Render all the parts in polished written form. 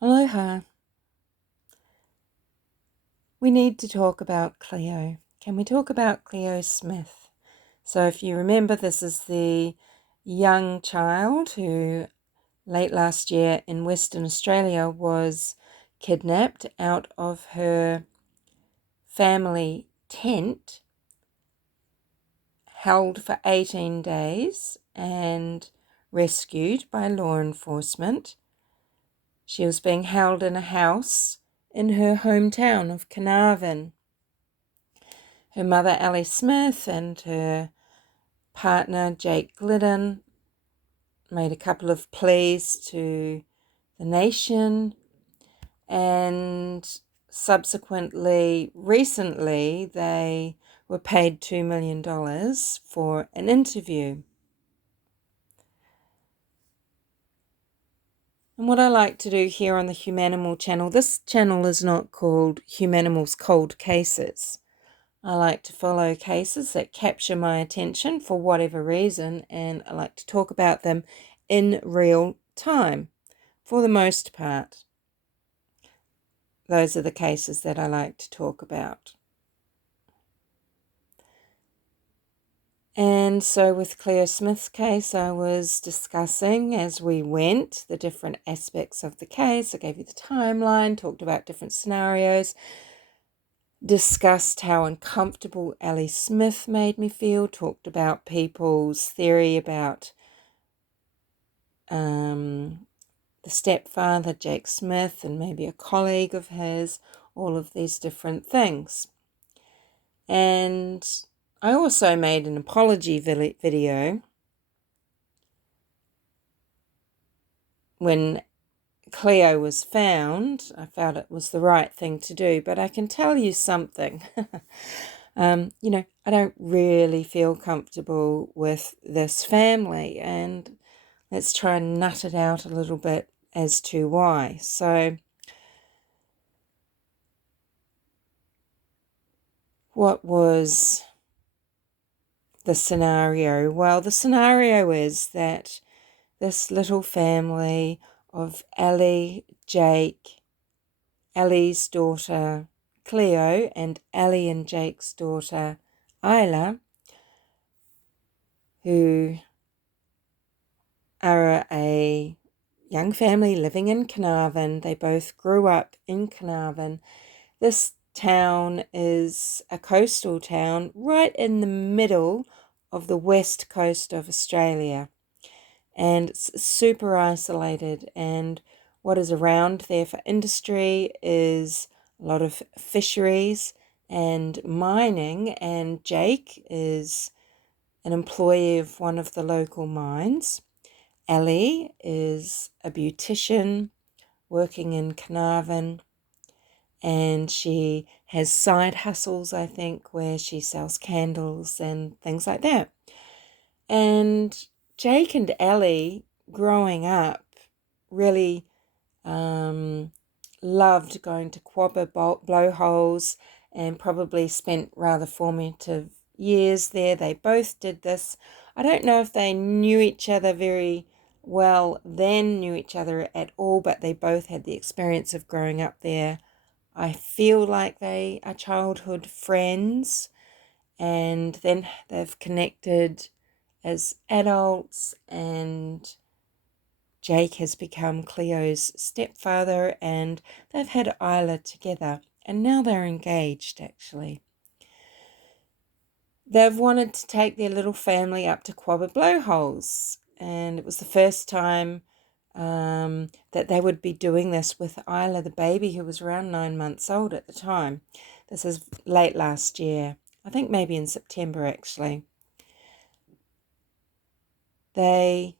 Aloha. We need to talk about Cleo. Can we talk about Cleo Smith? So if you remember, this is the young child who late last year in Western Australia was kidnapped out of her family tent, held for 18 days and rescued by law enforcement. She was being held in a house in her hometown of Carnarvon. Her mother, Ellie Smith, and her partner, Jake Gliddon, made a couple of pleas to the nation, and subsequently, recently, they were paid $2 million for an interview. And what I like to do here on the Humanimal channel, this channel is not called Humanimal's Cold Cases. I like to follow cases that capture my attention for whatever reason, and I like to talk about them in real time, for the most part. Those are the cases that I like to talk about. And so with Cleo Smith's case, I was discussing as we went the different aspects of the case. I gave you the timeline, talked about different scenarios, discussed how uncomfortable Ellie Smith made me feel, talked about people's theory about the stepfather, Jake Smith, and maybe a colleague of his, all of these different things. And I also made an apology video when Cleo was found. I felt it was the right thing to do, but I can tell you something. I don't really feel comfortable with this family, and let's try and nut it out a little bit as to why. So, what was the scenario? Well, the scenario is that this little family of Ellie, Jake, Ellie's daughter Cleo, and Ellie and Jake's daughter Isla, who are a young family living in Carnarvon. They both grew up in Carnarvon. This town is a coastal town right in the middle of the west coast of Australia, and it's super isolated, and what is around there for industry is a lot of fisheries and mining, and Jake is an employee of one of the local mines. Ellie is a beautician working in Carnarvon, and she has side hustles, I think, where she sells candles and things like that. And Jake and Ellie, growing up, really loved going to Quobba Blowholes and probably spent rather formative years there. They both did this. I don't know if they knew each other very well then, knew each other at all, but they both had the experience of growing up there. I feel like they are childhood friends, and then they've connected as adults, and Jake has become Cleo's stepfather, and they've had Isla together, and now they're engaged, actually. They've wanted to take their little family up to Quobba Blowholes, and it was the first time that they would be doing this with Isla, the baby, who was around 9 months old at the time. This is late last year. I think maybe in September, actually. They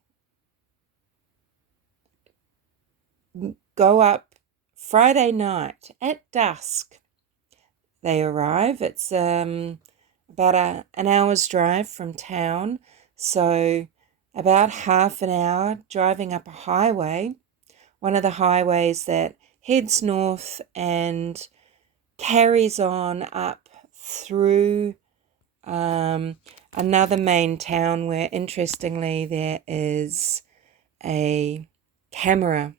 go up Friday night at dusk. They arrive. It's about an hour's drive from town, so about half an hour driving up a highway, one of the highways that heads north and carries on up through another main town where, interestingly, there is a camera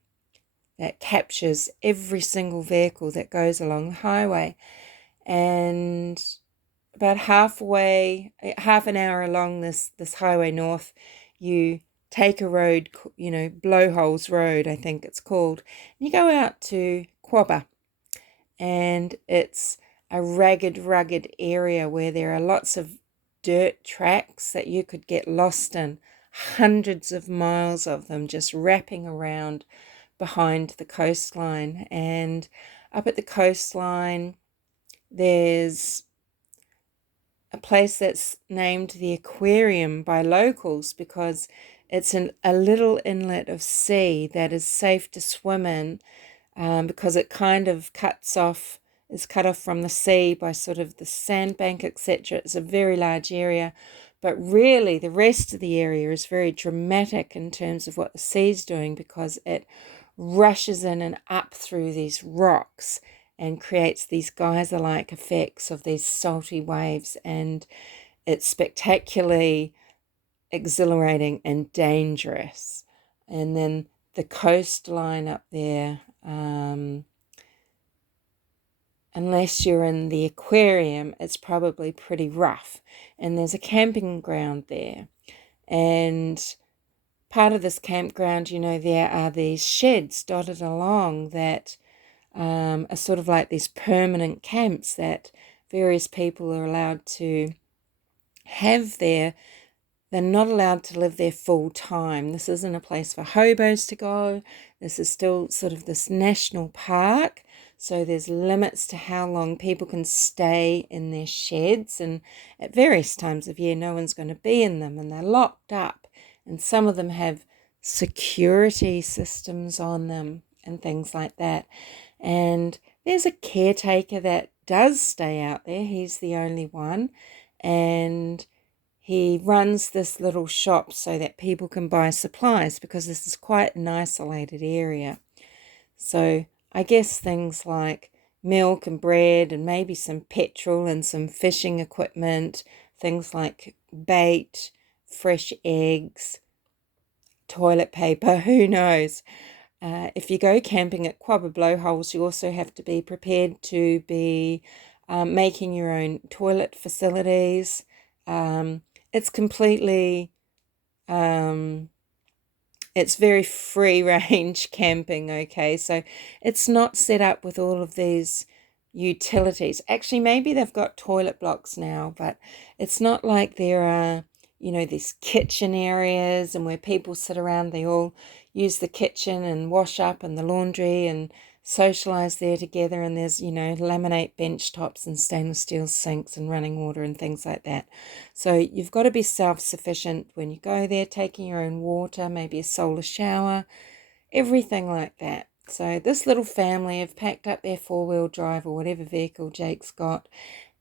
that captures every single vehicle that goes along the highway. And about half an hour along this highway north, you take a road, Blowholes Road, I think it's called. And you go out to Quobba, and it's a ragged, rugged area where there are lots of dirt tracks that you could get lost in, hundreds of miles of them just wrapping around behind the coastline. And up at the coastline, there's a place that's named the Aquarium by locals because it's a little inlet of sea that is safe to swim in, because it kind of is cut off from the sea by sort of the sandbank, etc. It's a very large area, but really the rest of the area is very dramatic in terms of what the sea's doing, because it rushes in and up through these rocks and creates these geyser-like effects of these salty waves, and it's spectacularly exhilarating and dangerous. And then the coastline up there, unless you're in the aquarium, it's probably pretty rough. And there's a camping ground there. And part of this campground, there are these sheds dotted along that are sort of like these permanent camps that various people are allowed to have there. They're not allowed to live there full time. This isn't a place for hobos to go. This is still sort of this national park. So there's limits to how long people can stay in their sheds. And at various times of year, no one's going to be in them. And they're locked up. And some of them have security systems on them and things like that. And there's a caretaker that does stay out there. He's the only one. And he runs this little shop so that people can buy supplies, because this is quite an isolated area. So I guess things like milk and bread and maybe some petrol and some fishing equipment, things like bait, fresh eggs, toilet paper, who knows. If you go camping at Quobba Blowholes, you also have to be prepared to be making your own toilet facilities. It's completely, it's very free range camping, okay? So it's not set up with all of these utilities. Actually, maybe they've got toilet blocks now, but it's not like there are, these kitchen areas and where people sit around, they all use the kitchen and wash up and the laundry and socialize there together, and there's laminate bench tops and stainless steel sinks and running water and things like that. So you've got to be self-sufficient when you go there, taking your own water, maybe a solar shower, everything like that. So this little family have packed up their four-wheel drive or whatever vehicle Jake's got,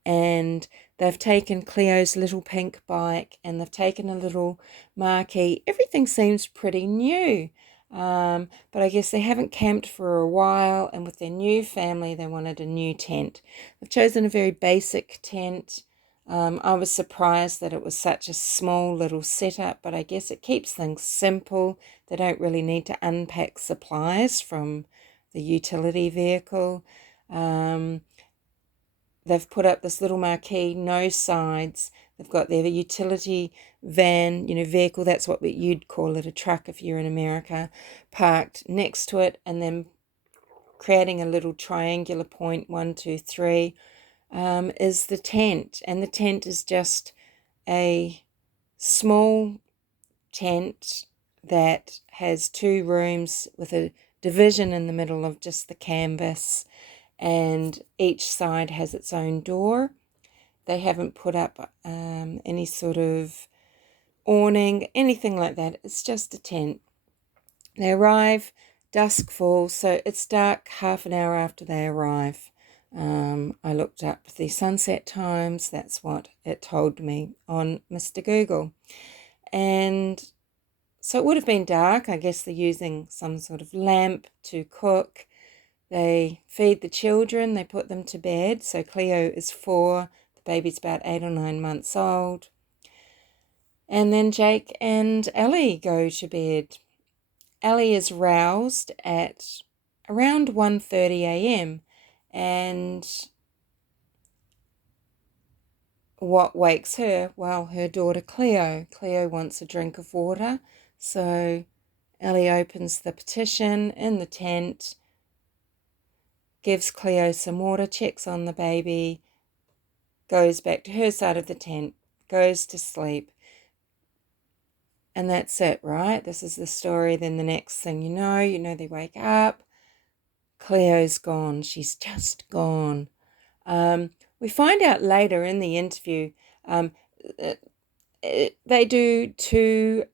and they've taken Cleo's little pink bike, and they've taken a little marquee. Everything seems pretty new. But I guess they haven't camped for a while, and with their new family, they wanted a new tent. They've chosen a very basic tent. I was surprised that it was such a small little setup, but I guess it keeps things simple. They don't really need to unpack supplies from the utility vehicle. They've put up this little marquee, no sides. They've got their utility van, vehicle, that's what you'd call it, a truck if you're in America, parked next to it, and then creating a little triangular point, 1, 2, 3, is the tent. And the tent is just a small tent that has 2 rooms with a division in the middle of just the canvas, and each side has its own door. They haven't put up any sort of awning, anything like that. It's just a tent. They arrive, dusk falls, so it's dark half an hour after they arrive. I looked up the sunset times. That's what it told me on Mr. Google. And so it would have been dark. I guess they're using some sort of lamp to cook. They feed the children, they put them to bed. So Cleo is 4, the baby's about 8 or 9 months old. And then Jake and Ellie go to bed. Ellie is roused at around 1:30 a.m. and what wakes her? Well, her daughter Cleo. Cleo wants a drink of water, so Ellie opens the petition in the tent, gives Cleo some water, checks on the baby, goes back to her side of the tent, goes to sleep. And that's it, right? This is the story. Then the next thing you know, they wake up. Cleo's gone. She's just gone. We find out later in the interview, they do two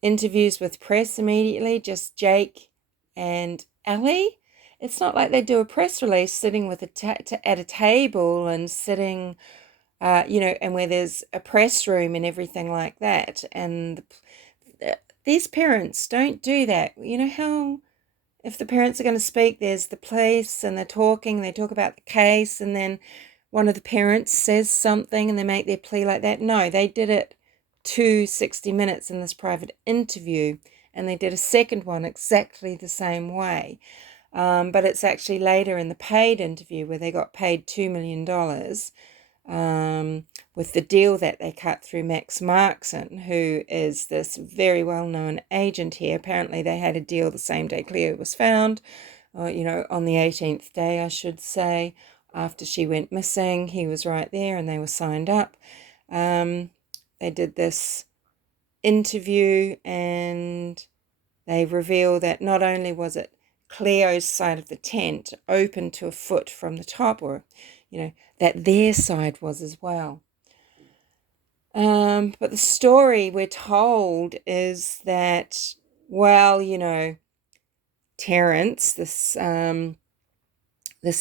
interviews with press immediately, just Jake and Ellie. It's not like they do a press release sitting with at a table and sitting, and where there's a press room and everything like that. And these parents don't do that. You know how if the parents are going to speak, there's the police and they talk about the case, and then one of the parents says something and they make their plea like that. No, they did it 60 minutes in this private interview, and they did a second one exactly the same way. But it's actually later in the paid interview where they got paid $2 million with the deal that they cut through Max Markson, who is this very well-known agent here. Apparently they had a deal the same day Cleo was found, on the 18th day, I should say, after she went missing. He was right there and they were signed up. They did this interview and they reveal that not only was it Cleo's side of the tent open to a foot from the top, or that their side was as well. But the story we're told is that, Terrence, this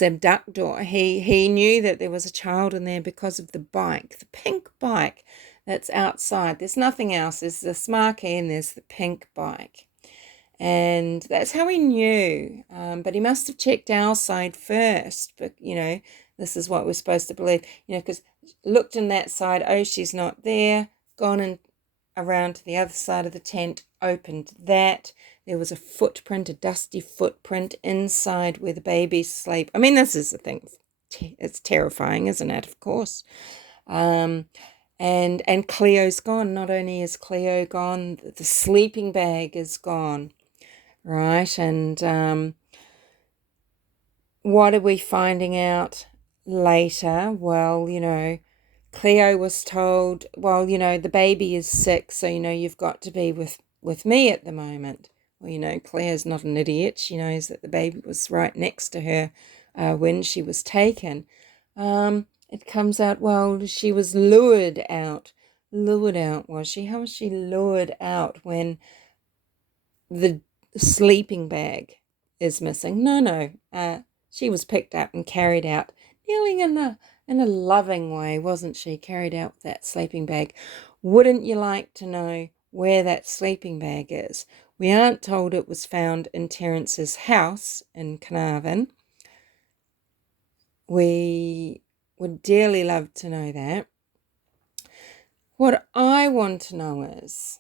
abductor, he knew that there was a child in there because of the bike, the pink bike that's outside. There's nothing else. There's this marquee and there's the pink bike. And that's how he knew. But he must have checked our side first. But, this is what we're supposed to believe. Because looked in that side, oh, she's not there. Gone and around to the other side of the tent, opened that. There was a footprint, a dusty footprint inside where the babies sleep. I mean, this is the thing. It's terrifying, isn't it? Of course. And Cleo's gone. Not only is Cleo gone, the sleeping bag is gone. Right, and what are we finding out later? Well, Cleo was told, the baby is sick, so, you've got to be with me at the moment. Well, Cleo's not an idiot. She knows that the baby was right next to her when she was taken. It comes out, she was lured out. Lured out, was she? How was she lured out when the sleeping bag is missing? No. She was picked up and carried out, nearly in a loving way, wasn't she? Carried out with that sleeping bag. Wouldn't you like to know where that sleeping bag is? We aren't told it was found in Terrence's house in Carnarvon. We would dearly love to know that. What I want to know is,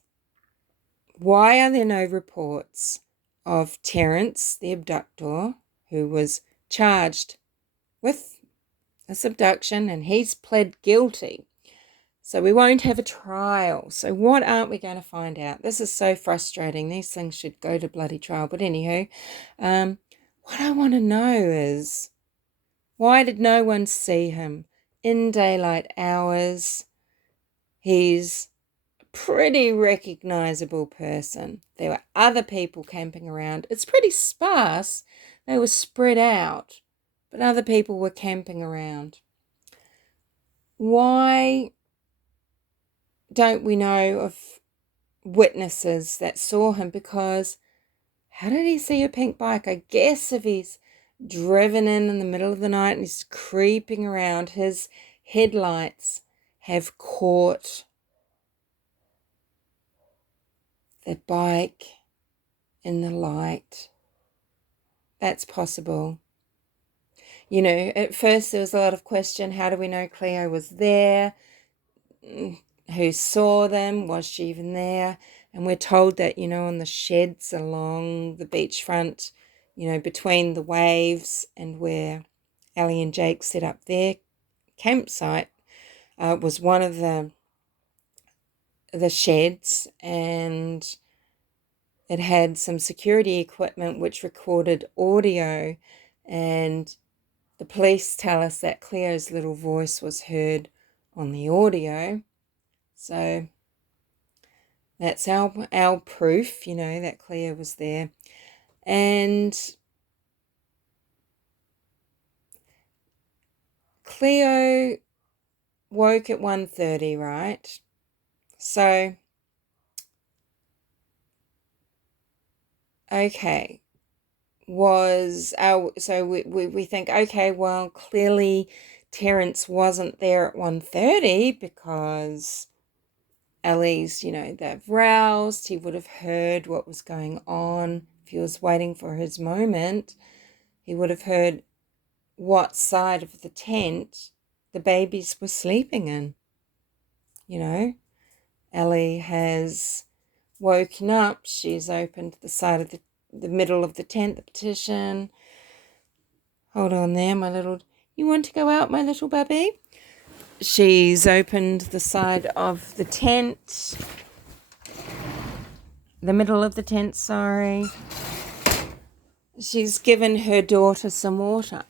why are there no reports of Terrence, the abductor, who was charged with this abduction, and he's pled guilty? So we won't have a trial. So what aren't we going to find out? This is so frustrating. These things should go to bloody trial. But anywho, what I want to know is, why did no one see him in daylight hours? He's a pretty recognizable person. There were other people camping around. It's pretty sparse. They were spread out, but other people were camping around. Why don't we know of witnesses that saw him? Because how did he see a pink bike? I guess if he's driven in the middle of the night and he's creeping around, his headlights have caught the bike in the light. That's possible. At first there was a lot of question. How do we know Cleo was there? Who saw them? Was she even there? And we're told that, on the sheds along the beachfront, between the waves and where Ellie and Jake set up their campsite, was one of the sheds, and it had some security equipment which recorded audio, and the police tell us that Cleo's little voice was heard on the audio. So that's our proof, that Cleo was there. And Cleo woke at 1:30, right? So, okay, so we think, okay, well, clearly Terrence wasn't there at 1:30 because Ellie's, they've roused. He would have heard what was going on. If he was waiting for his moment, he would have heard what side of the tent the babies were sleeping in. Ellie has woken up. She's opened the side of the middle of the tent, the partition. Hold on there, my little... You want to go out, my little baby? She's opened the side of the tent. The middle of the tent, sorry. She's given her daughter some water.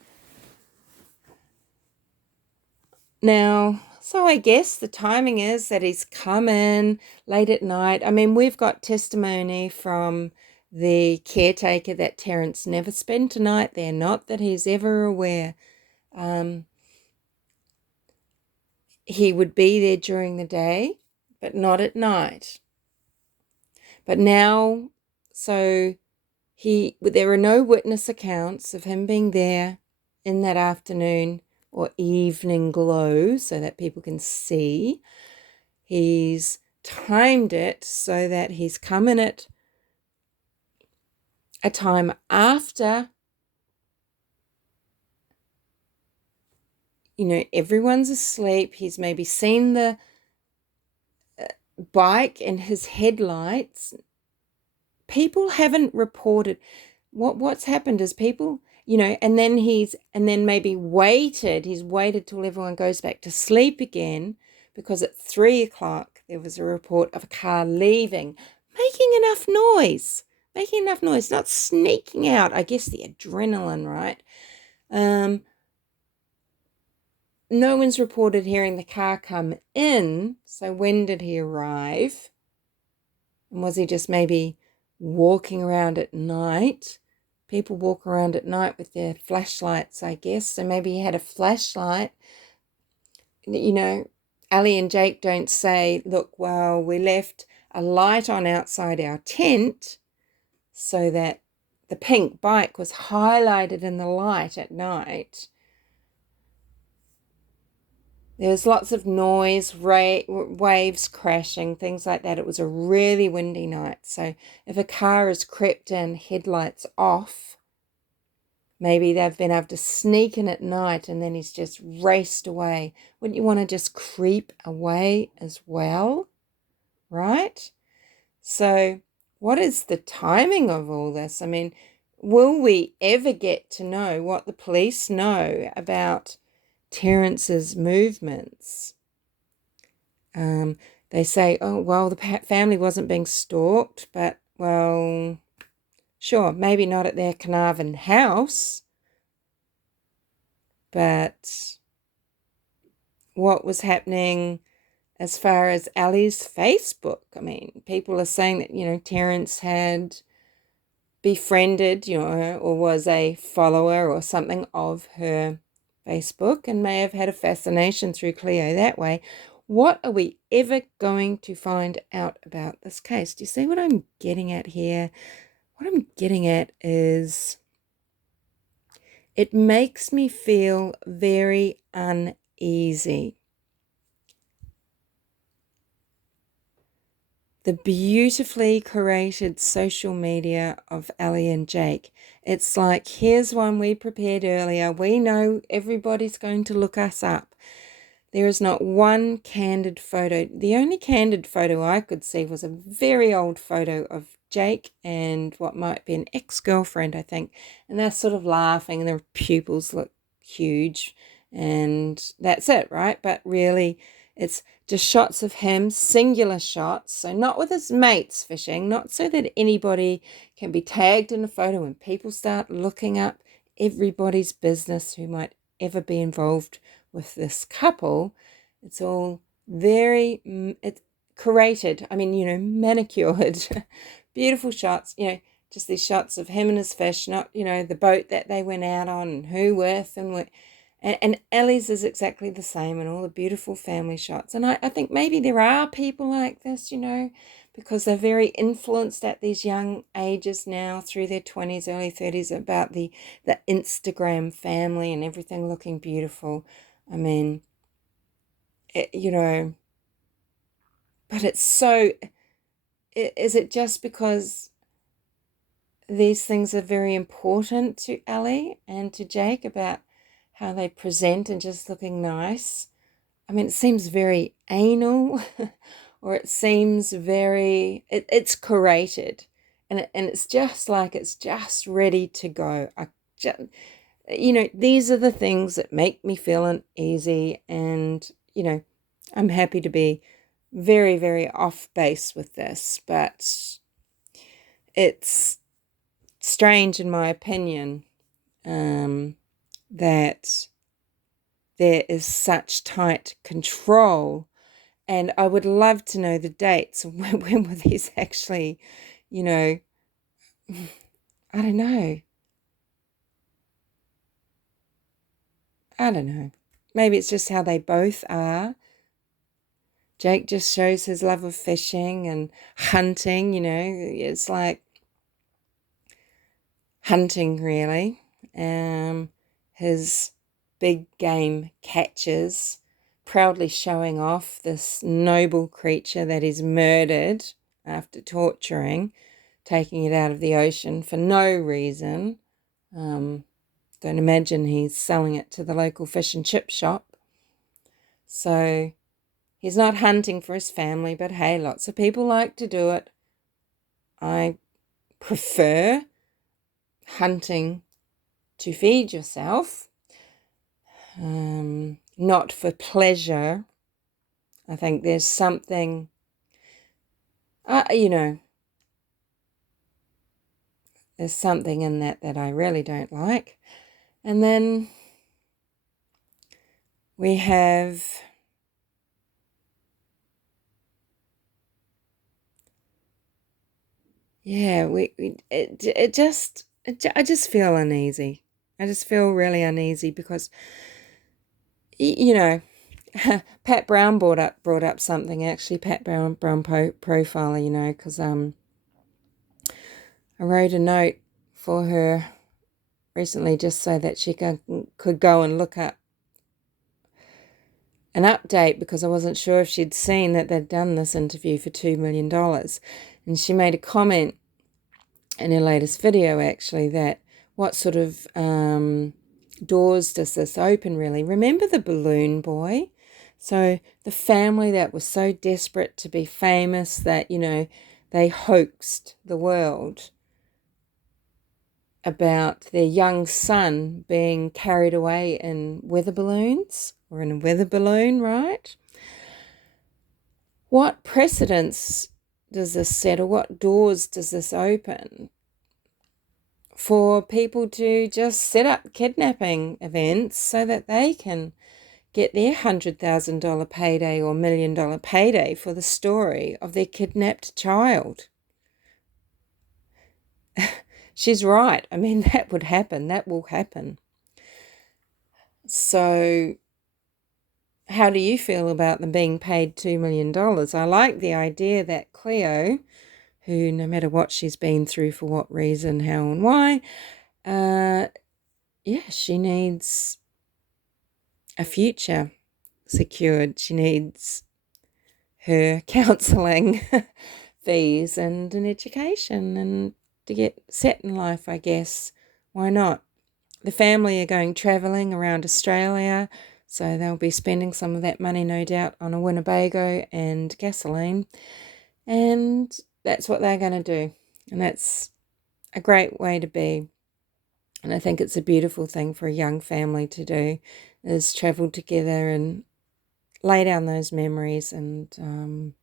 Now, so I guess the timing is that he's come in late at night. I mean, we've got testimony from the caretaker that Terrence never spent a night there, not that he's ever aware. He would be there during the day, but not at night. But now, so there are no witness accounts of him being there in that afternoon or evening glow so that people can see. He's timed it so that he's come in at a time after, everyone's asleep. He's maybe seen the bike and his headlights. People haven't reported. What's happened is people, and then maybe he's waited till everyone goes back to sleep again, because at 3:00 there was a report of a car leaving, making enough noise, not sneaking out. I guess the adrenaline, right? No one's reported hearing the car come in. So when did he arrive? And was he just maybe walking around at night? People walk around at night with their flashlights, I guess. So maybe he had a flashlight. Ellie and Jake don't say, look, well, we left a light on outside our tent so that the pink bike was highlighted in the light at night. There was lots of noise, waves crashing, things like that. It was a really windy night. So if a car has crept in, headlights off, maybe they've been able to sneak in at night and then he's just raced away. Wouldn't you want to just creep away as well? Right? So what is the timing of all this? I mean, will we ever get to know what the police know about Terrence's movements? They say, oh, well, the family wasn't being stalked, but, well, sure, maybe not at their Carnarvon house, but what was happening as far as Ellie's Facebook? I mean, people are saying that, Terrence had befriended, or was a follower or something of her Facebook and may have had a fascination through Cleo that way. What are we ever going to find out about this case? Do you see what I'm getting at here? What I'm getting at is it makes me feel very uneasy. The beautifully curated social media of Ellie and Jake. It's like, here's one we prepared earlier. We know everybody's going to look us up. There is not one candid photo. The only candid photo I could see was a very old photo of Jake and what might be an ex-girlfriend, I think. And they're sort of laughing and their pupils look huge. And that's it, right? But really, it's just shots of him, singular shots. So not with his mates fishing, not so that anybody can be tagged in a photo and people start looking up everybody's business who might ever be involved with this couple. It's all very curated. I mean, manicured. Beautiful shots, just these shots of him and his fish, not, the boat that they went out on and who with and Ellie's is exactly the same, and all the beautiful family shots. And I think maybe there are people like this, because they're very influenced at these young ages now, through their 20s, early 30s, about the Instagram family and everything looking beautiful. I mean, but it's so, is it just because these things are very important to Ellie and to Jake about how they present and just looking nice? I mean, it seems very anal or it seems very, it's curated, and it's just like it's just ready to go. These are the things that make me feel uneasy, and, I'm happy to be very, very off base with this, but it's strange, in my opinion, that there is such tight control. And I would love to know the dates. When were these actually, I don't know. Maybe it's just how they both are. Jake just shows his love of fishing and hunting, it's like hunting, really. His big game catches, proudly showing off this noble creature that is murdered after torturing, taking it out of the ocean for no reason. Don't imagine he's selling it to the local fish and chip shop. So he's not hunting for his family, but hey, lots of people like to do it. I prefer hunting to feed yourself, not for pleasure. I think there's something, there's something in that I really don't like. And then we have I just feel uneasy. I just feel really uneasy because, Pat Brown brought up something, actually. Pat Brown profiler, because I wrote a note for her recently just so that she could go and look up an update, because I wasn't sure if she'd seen that they'd done this interview for $2 million. And she made a comment in her latest video, actually, that what sort of doors does this open, really? Remember the balloon boy? So the family that was so desperate to be famous that, they hoaxed the world about their young son being carried away in weather balloons, or in a weather balloon, right? What precedents does this set, or what doors does this open for people to just set up kidnapping events so that they can get their $100,000 payday or $1 million payday for the story of their kidnapped child? She's right. I mean, that would happen. That will happen. So how do you feel about them being paid $2 million? I like the idea that Cleo, who, no matter what she's been through, for what reason, how and why, she needs a future secured. She needs her counselling fees and an education, and to get set in life, I guess. Why not? The family are going travelling around Australia, So they'll be spending some of that money, no doubt, on a Winnebago and gasoline. And that's what they're going to do. And that's a great way to be. And I think it's a beautiful thing for a young family to do, is travel together and lay down those memories, and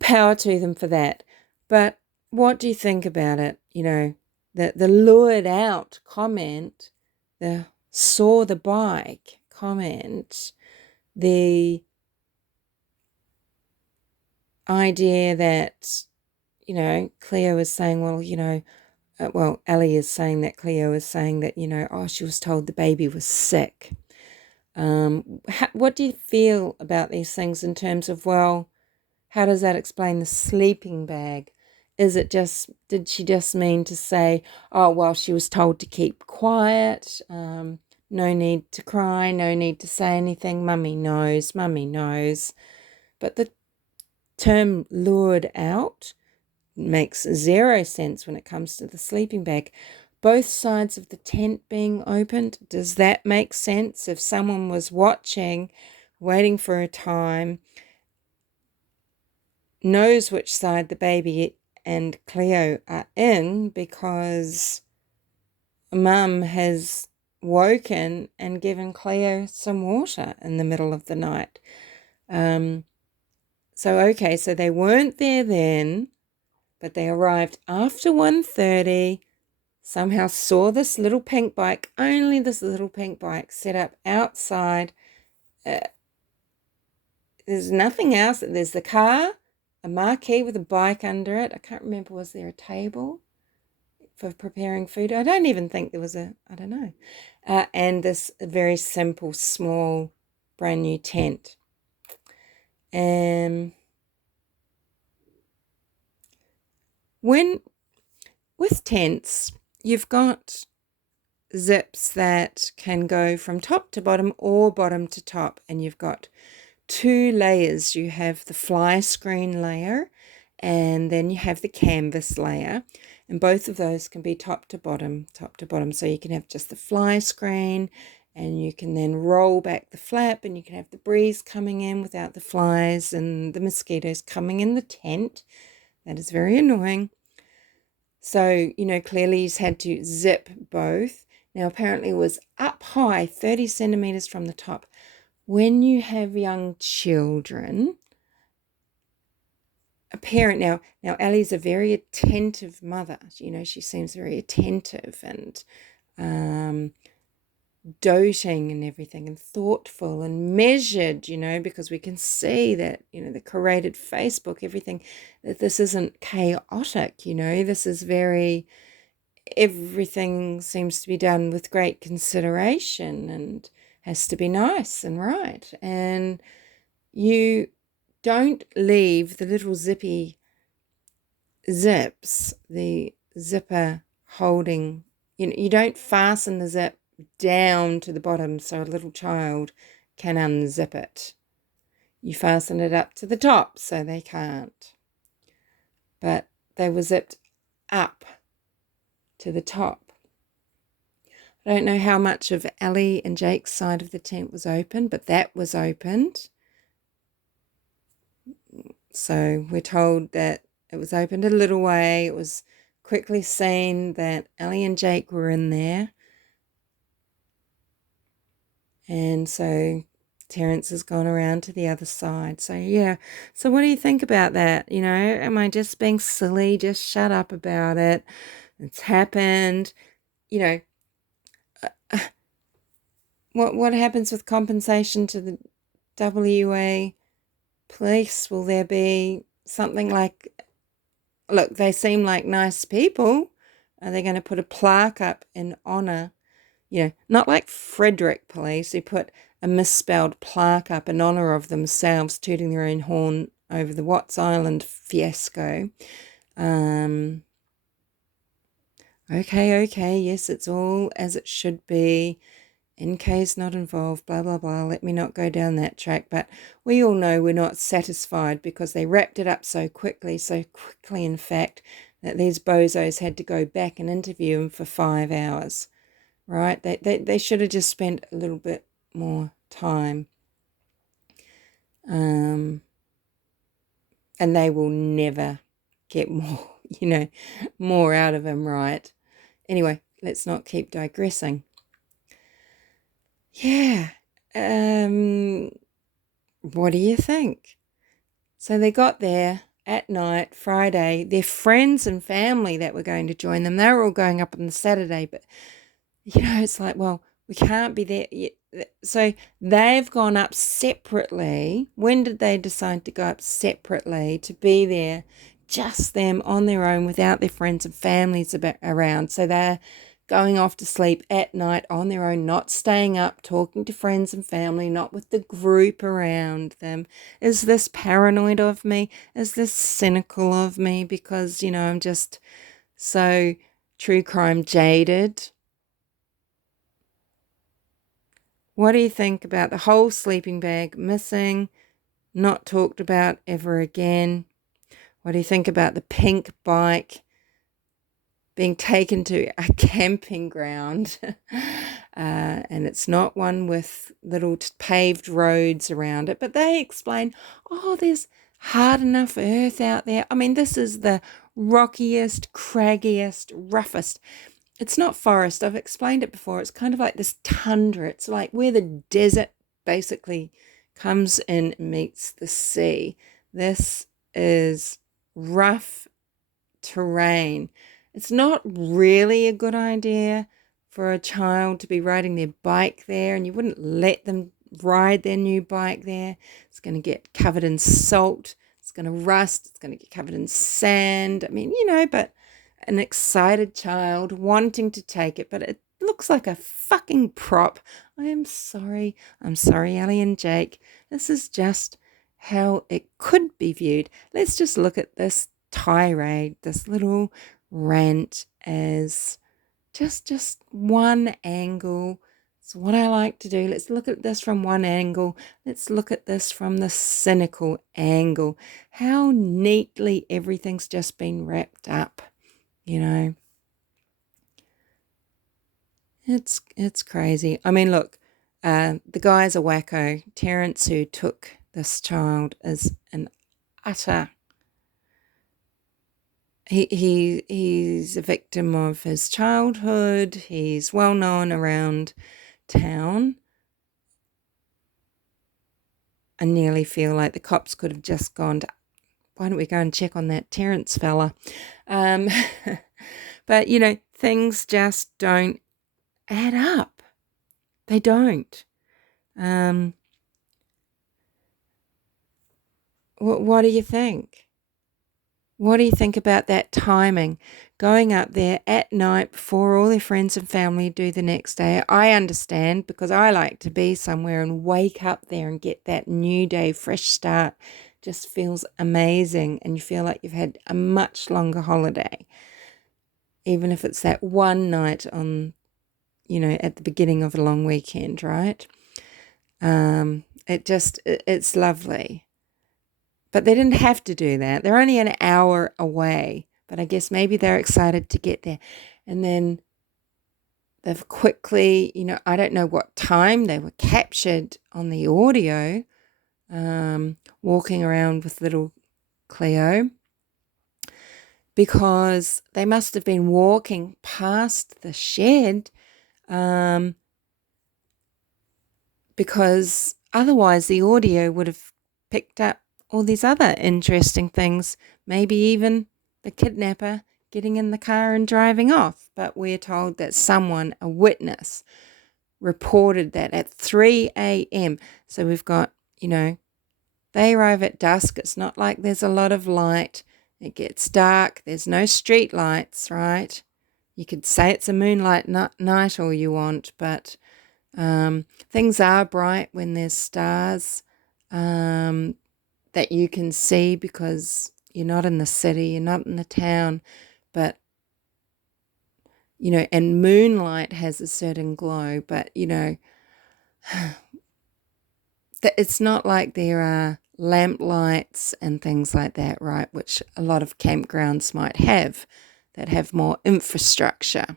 power to them for that. But what do you think about it? The lured out comment, the saw the bike comment, the idea that, Cleo is saying, Ellie is saying that Cleo is saying that, she was told the baby was sick. What do you feel about these things in terms of, how does that explain the sleeping bag? Did she just mean to say, she was told to keep quiet, no need to cry, no need to say anything, mummy knows. But the term lured out makes zero sense when it comes to the sleeping bag. Both sides of the tent being opened, does that make sense? If someone was watching, waiting for a time, knows which side the baby and Cleo are in because mum has woken and given Cleo some water in the middle of the night. So they weren't there then, but they arrived after 1:30, somehow saw this little pink bike, only this little pink bike set up outside. There's nothing else. There's the car, a marquee with a bike under it. I can't remember, was there a table for preparing food? I don't even think there was I don't know. And this very simple, small, brand new tent. With tents, you've got zips that can go from top to bottom or bottom to top, and you've got two layers. You have the fly screen layer, and then you have the canvas layer, and both of those can be top to bottom. So you can have just the fly screen, and you can then roll back the flap, and you can have the breeze coming in without the flies and the mosquitoes coming in the tent. That is very annoying. So, clearly he's had to zip both. Now, apparently it was up high, 30 centimeters from the top. When you have young children, a parent, now Ellie's a very attentive mother. She seems very attentive and doting and everything, and thoughtful and measured, because we can see that, the curated Facebook, everything, that this isn't chaotic, this is everything seems to be done with great consideration and has to be nice and right. And you don't leave the little zippy zips, the zipper holding, you don't fasten the zip down to the bottom so a little child can unzip it. You fasten it up to the top so they can't. But they were zipped up to the top. I don't know how much of Ellie and Jake's side of the tent was open, but that was opened. So we're told that it was opened a little way. It was quickly seen that Ellie and Jake were in there. And so Terrence has gone around to the other side. So, yeah. So what do you think about that? Am I just being silly? Just shut up about it. It's happened. What happens with compensation to the WA police? Will there be something like, look, they seem like nice people. Are they going to put a plaque up in honour? Not like Frederick Police, who put a misspelled plaque up in honour of themselves tooting their own horn over the Watts Island fiasco. Okay, yes, it's all as it should be. NK's not involved, blah, blah, blah. Let me not go down that track. But we all know we're not satisfied because they wrapped it up so quickly, in fact, that these bozos had to go back and interview him for 5 hours. Right? They should have just spent a little bit more time. And they will never get more, more out of him, right? Anyway, let's not keep digressing. Yeah. What do you think? So they got there at night, Friday. Their friends and family that were going to join them, they were all going up on the Saturday, but it's like, well, we can't be there yet. So they've gone up separately. When did they decide to go up separately to be there, just them on their own without their friends and families around? So they're going off to sleep at night on their own, not staying up, talking to friends and family, not with the group around them. Is this paranoid of me? Is this cynical of me? Because, I'm just so true crime jaded. What do you think about the whole sleeping bag missing, not talked about ever again? What do you think about the pink bike being taken to a camping ground? And it's not one with little paved roads around it, but they explain, there's hard enough earth out there. I mean, this is the rockiest, craggiest, roughest. It's not forest. I've explained it before. It's kind of like this tundra. It's like where the desert basically comes in and meets the sea. This is rough terrain. It's not really a good idea for a child to be riding their bike there, and you wouldn't let them ride their new bike there. It's going to get covered in salt. It's going to rust. It's going to get covered in sand. I mean, but an excited child wanting to take it, but it looks like a fucking prop. I'm sorry, Ellie and Jake. This is just how it could be viewed. Let's just look at this tirade, this little rant as just one angle. It's what I like to do. Let's look at this from one angle. Let's look at this from the cynical angle. How neatly everything's just been wrapped up. It's crazy. I mean, look, the guy's a wacko. Terrence, who took this child, is an utter. He's a victim of his childhood. He's well known around town. I nearly feel like the cops could have just gone to, why don't we go and check on that Terrence fella? But, things just don't add up. They don't. What do you think? What do you think about that timing? Going up there at night before all their friends and family do the next day. I understand, because I like to be somewhere and wake up there and get that new day, fresh start. Just feels amazing, and you feel like you've had a much longer holiday. Even if it's that one night on, at the beginning of a long weekend, right? It's lovely. But they didn't have to do that. They're only an hour away, but I guess maybe they're excited to get there. And then they've quickly, I don't know what time they were captured on the audio, walking around with little Cleo, because they must have been walking past the shed, because otherwise the audio would have picked up all these other interesting things, maybe even the kidnapper getting in the car and driving off. But we're told that someone, a witness, reported that at 3 a.m. So we've got, they arrive at dusk. It's not like there's a lot of light. It gets dark. There's no street lights, right? You could say it's a moonlight night all you want, but things are bright when there's stars that you can see, because you're not in the city, you're not in the town, but, and moonlight has a certain glow, but, it's not like there are lamp lights and things like that, right, which a lot of campgrounds might have that have more infrastructure.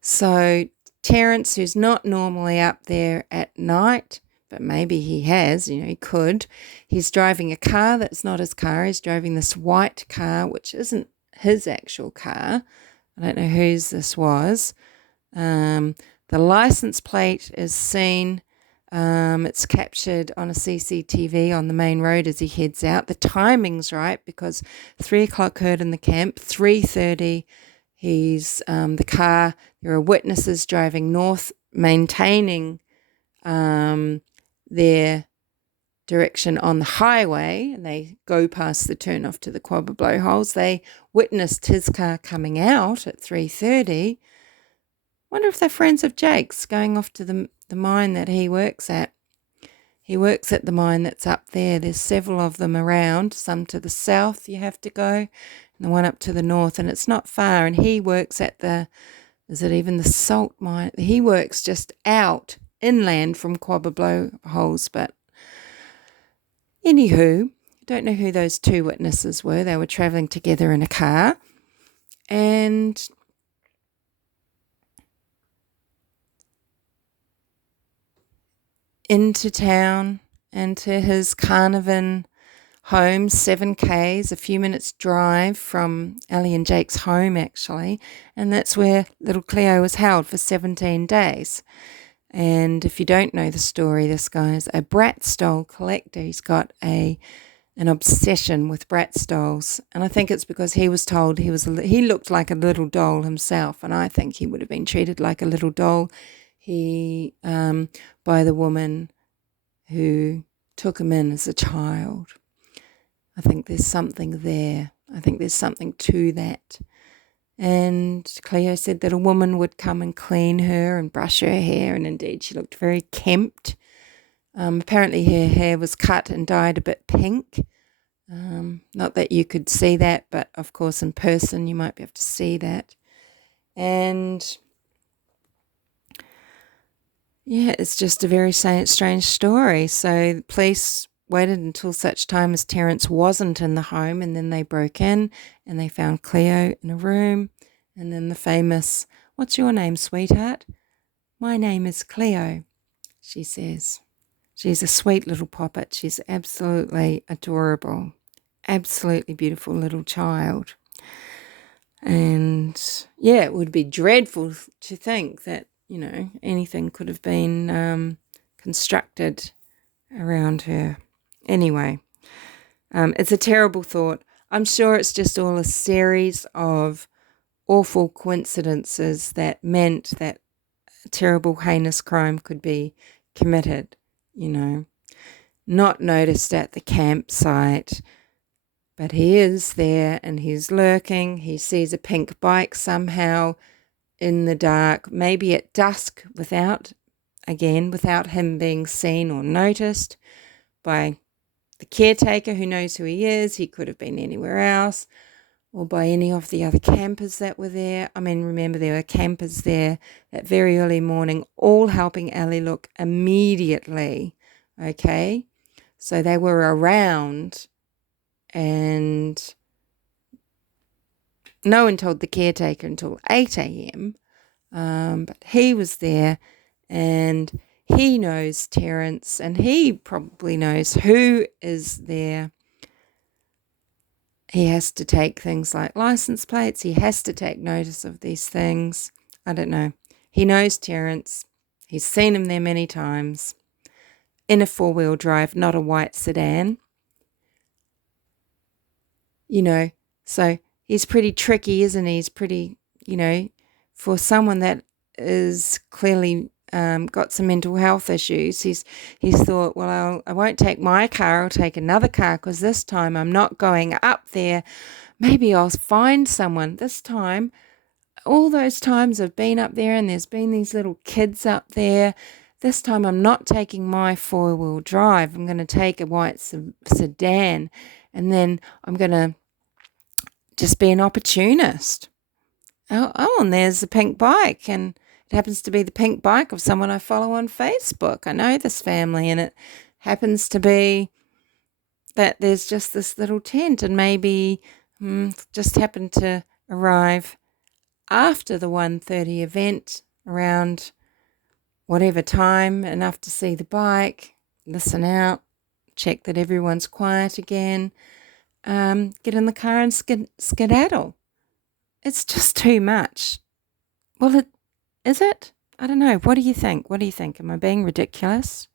So Terrence, who's not normally up there at night, but maybe he has, he could. He's driving a car that's not his car. He's driving this white car, which isn't his actual car. I don't know whose this was. The license plate is seen. It's captured on a CCTV on the main road as he heads out. The timing's right because 3 o'clock heard in the camp, 3:30 he's the car. There are witnesses driving north, maintaining their direction on the highway, and they go past the turnoff to the Quobba Blowholes. They witnessed his car coming out at 3:30. Wonder if they're friends of Jake's going off to the mine that he works at. He works at the mine that's up there. There's several of them around, some to the south you have to go, and the one up to the north, and it's not far. And he works at is it even the salt mine? He works just out inland from Quobba Blowholes. But anywho, I don't know who those two witnesses were. They were travelling together in a car. And into town, into his Carnarvon home, 7 Ks, a few minutes drive from Ellie and Jake's home actually, and that's where little Cleo was held for 17 days. And if you don't know the story, this guy's a bratz doll collector. He's got an obsession with bratz dolls, and I think it's because he was told he looked like a little doll himself, and I think he would have been treated like a little doll. By the woman who took him in as a child. I think there's something there. I think there's something to that. And Cleo said that a woman would come and clean her and brush her hair, and indeed she looked very kempt. Apparently her hair was cut and dyed a bit pink. Not that you could see that, but of course in person you might be able to see that. And yeah, it's just a very strange story. So the police waited until such time as Terrence wasn't in the home, and then they broke in and they found Cleo in a room. And then the famous, "What's your name, sweetheart?" "My name is Cleo," she says. She's a sweet little poppet. She's absolutely adorable, absolutely beautiful little child. And yeah, it would be dreadful to think that anything could have been constructed around her. Anyway, it's a terrible thought. I'm sure it's just all a series of awful coincidences that meant that a terrible, heinous crime could be committed, not noticed at the campsite. But he is there and he's lurking. He sees a pink bike somehow in the dark, maybe at dusk, without him being seen or noticed by the caretaker who knows who he is. He could have been anywhere else, or by any of the other campers that were there. I mean, remember, there were campers there that very early morning, all helping Ellie look immediately, okay? So they were around, and no one told the caretaker until 8 a.m., but he was there, and he knows Terrence, and he probably knows who is there. He has to take things like license plates. He has to take notice of these things. I don't know. He knows Terrence. He's seen him there many times in a 4-wheel drive, not a white sedan. So he's pretty tricky, isn't he? He's pretty, for someone that is clearly got some mental health issues. He's thought, well, I won't take my car. I'll take another car because this time I'm not going up there. Maybe I'll find someone. This time, all those times I've been up there and there's been these little kids up there. This time I'm not taking my 4-wheel drive. I'm going to take a white sedan, and then I'm going to just be an opportunist. Oh, and there's a pink bike, and it happens to be the pink bike of someone I follow on Facebook. I know this family, and it happens to be that there's just this little tent, and maybe just happened to arrive after the 1:30 event around whatever time, enough to see the bike, listen out, check that everyone's quiet again, get in the car and skedaddle. It's just too much. Well, is it? I don't know. What do you think? Am I being ridiculous?